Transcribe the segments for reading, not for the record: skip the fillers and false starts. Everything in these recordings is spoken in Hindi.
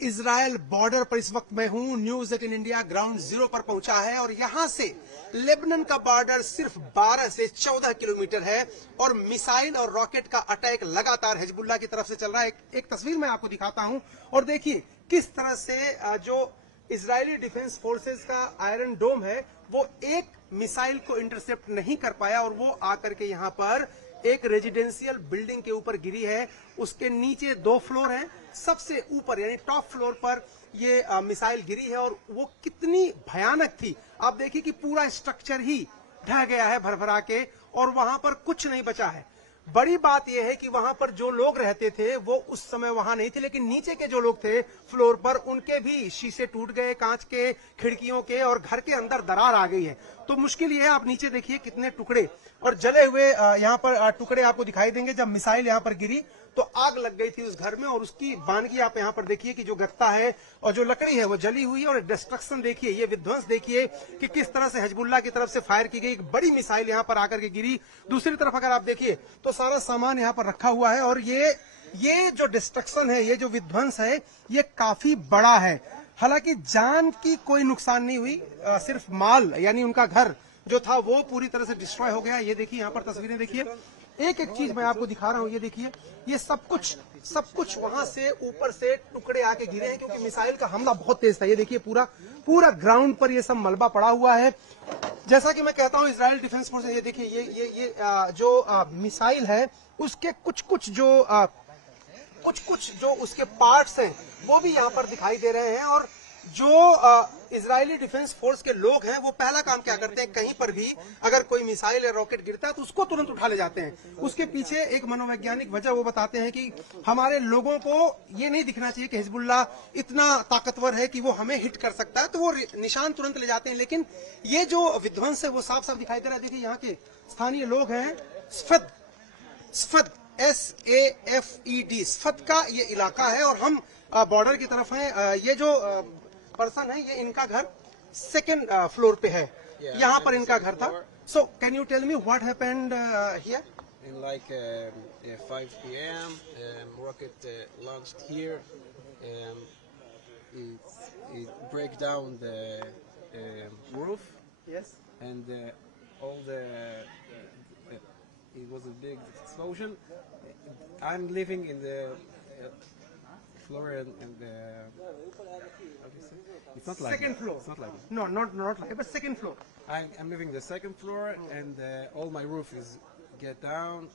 इजराइल बॉर्डर पर इस वक्त मैं हूं। न्यूज 18 इंडिया ग्राउंड जीरो पर पहुंचा है और यहां से लेबनान का बॉर्डर सिर्फ 12 से 14 किलोमीटर है और मिसाइल और रॉकेट का अटैक लगातार हिजबुल्लाह की तरफ से चल रहा है। एक तस्वीर मैं आपको दिखाता हूं और देखिए किस तरह से जो इजरायली डिफेंस फोर्सेस का आयरन डोम है वो एक मिसाइल को इंटरसेप्ट नहीं कर पाया और वो आकर के यहां पर एक रेजिडेंशियल बिल्डिंग के ऊपर गिरी है। उसके नीचे 2 फ्लोर हैं, सबसे ऊपर यानी टॉप फ्लोर पर ये मिसाइल गिरी है और वो कितनी भयानक थी आप देखिए कि पूरा स्ट्रक्चर ही ढह गया है भरभरा के और वहां पर कुछ नहीं बचा है। बड़ी बात यह है कि वहां पर जो लोग रहते थे वो उस समय वहां नहीं थे, लेकिन नीचे के जो लोग थे फ्लोर पर उनके भी शीशे टूट गए, कांच के, खिड़कियों के, और घर के अंदर दरार आ गई है। तो मुश्किल ये है, आप नीचे देखिए कितने टुकड़े और जले हुए यहाँ पर टुकड़े आपको दिखाई देंगे। जब मिसाइल यहाँ पर गिरी तो आग लग गई थी उस घर में और उसकी बानगी आप यहाँ पर देखिए कि जो गत्ता है और जो लकड़ी है वो जली हुई है और डिस्ट्रक्शन देखिए, ये विध्वंस देखिए कि किस तरह से हिजबुल्लाह की तरफ से फायर की गई एक बड़ी मिसाइल यहाँ पर आकर के गिरी। दूसरी तरफ अगर आप देखिए तो सारा सामान यहाँ पर रखा हुआ है और ये जो डिस्ट्रक्शन है, ये जो विध्वंस है, ये काफी बड़ा है। हालांकि जान की कोई नुकसान नहीं हुई, सिर्फ माल यानी उनका घर जो था वो पूरी तरह से डिस्ट्रॉय हो गया। ये देखिए यहाँ पर तस्वीरें देखिए, एक एक चीज मैं आपको दिखा रहा हूँ। ये देखिए, ये सब कुछ वहां से ऊपर से टुकड़े आके गिरे हैं क्योंकि मिसाइल का हमला बहुत तेज था। ये देखिए पूरा ग्राउंड पर ये सब मलबा पड़ा हुआ है। जैसा कि मैं कहता हूँ इजराइल डिफेंस फोर्स, ये देखिए ये जो मिसाइल है उसके कुछ जो उसके पार्ट्स हैं वो भी यहाँ पर दिखाई दे रहे हैं। और जो इजरायली डिफेंस फोर्स के लोग हैं वो पहला काम क्या करते हैं, कहीं पर भी अगर कोई मिसाइल या रॉकेट गिरता है तो उसको तुरंत उठा ले जाते हैं। उसके पीछे एक मनोवैज्ञानिक वजह वो बताते हैं कि हमारे लोगों को ये नहीं दिखना चाहिए कि हिजबुल्लाह इतना ताकतवर है कि वो हमें हिट कर सकता है, तो वो निशान तुरंत ले जाते हैं। लेकिन ये जो विध्वंस है वो साफ साफ दिखाई दे रहा है। देखिए यहाँ के स्थानीय लोग हैं, स्फद SAFED स्फद का ये इलाका है और हम बॉर्डर की तरफ हैं। ये जो पर्सन है ये इनका घर 2nd फ्लोर पे है, यहाँ पर इनका घर था। So can you tell me what happened here? In like 5 p.m. Rocket launched here. It break down the roof. Yes. And it was a big explosion. I'm living in the floor and how do you say? It's not like 2nd floor. It's not like that. No, not like, but 2nd floor. I'm living the 2nd floor and all my roof is get down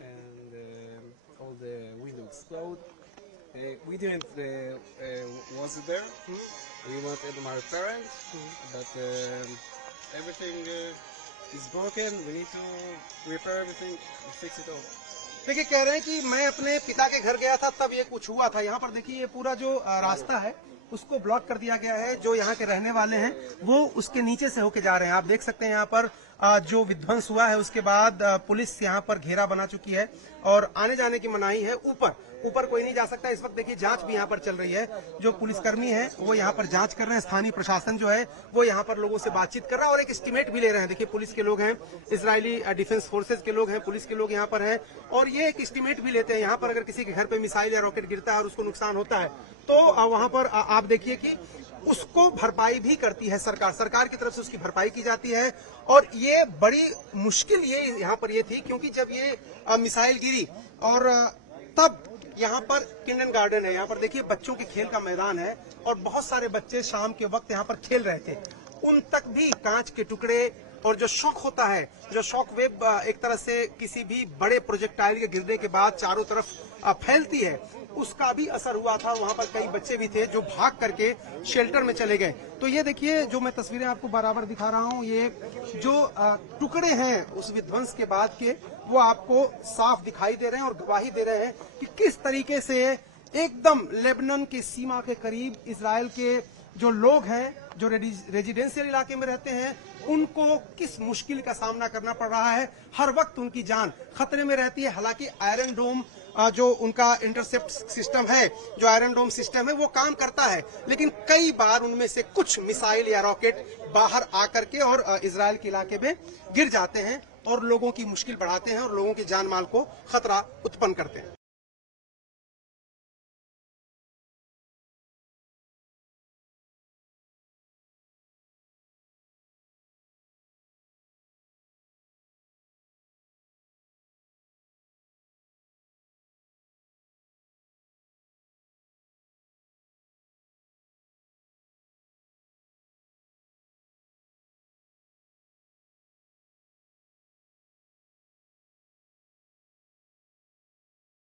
and all the windows explode. We didn't was there. We wanted my parents, but everything is broken. We need to repair everything, fix it all. देखिए कह रहे हैं कि मैं अपने पिता के घर गया था तब ये कुछ हुआ था। यहाँ पर देखिए ये पूरा जो रास्ता है उसको ब्लॉक कर दिया गया है। जो यहाँ के रहने वाले हैं वो उसके नीचे से होके जा रहे हैं। आप देख सकते हैं यहाँ पर जो विध्वंस हुआ है उसके बाद पुलिस यहाँ पर घेरा बना चुकी है और आने जाने की मनाही है। ऊपर कोई नहीं जा सकता। इस वक्त देखिए जांच भी यहाँ पर चल रही है। जो पुलिसकर्मी है वो यहाँ पर जांच कर रहे हैं। स्थानीय प्रशासन जो है वो यहाँ पर लोगों से बातचीत कर रहा है और एक एस्टीमेट भी ले रहे हैं। देखिए पुलिस के लोग हैं, इजरायली डिफेंस फोर्सेज के लोग हैं, पुलिस के लोग यहाँ पर हैं और ये एक एस्टीमेट भी लेते हैं। यहाँ पर अगर किसी के घर पे मिसाइल या रॉकेट गिरता है और उसको नुकसान होता है तो वहां पर आप देखिए कि उसको भरपाई भी करती है सरकार की तरफ से उसकी भरपाई की जाती है। और ये बड़ी मुश्किल ये यहाँ पर ये थी क्योंकि जब ये मिसाइल गिरी और तब यहाँ पर किंडरगार्टन है, यहाँ पर देखिए बच्चों के खेल का मैदान है और बहुत सारे बच्चे शाम के वक्त यहाँ पर खेल रहे थे। उन तक भी कांच के टुकड़े और जो शॉक होता है, जो शॉक वेव एक तरह से किसी भी बड़े प्रोजेक्टाइल के गिरने के बाद चारों तरफ फैलती है, उसका भी असर हुआ था। वहां पर कई बच्चे भी थे जो भाग करके शेल्टर में चले गए। तो ये देखिए जो मैं तस्वीरें आपको बराबर दिखा रहा हूँ, ये जो टुकड़े हैं उस विध्वंस के बाद के वो आपको साफ दिखाई दे रहे हैं और गवाही दे रहे हैं कि किस तरीके से एकदम लेबनान की सीमा के करीब इजराइल के जो लोग हैं, जो रेजिडेंशियल इलाके में रहते हैं, उनको किस मुश्किल का सामना करना पड़ रहा है। हर वक्त उनकी जान खतरे में रहती है। हालांकि आयरन डोम जो उनका इंटरसेप्ट सिस्टम है, जो आयरन डोम सिस्टम है वो काम करता है, लेकिन कई बार उनमें से कुछ मिसाइल या रॉकेट बाहर आकर के और इजराइल के इलाके में गिर जाते हैं और लोगों की मुश्किल बढ़ाते हैं और लोगों की जान माल को खतरा उत्पन्न करते हैं।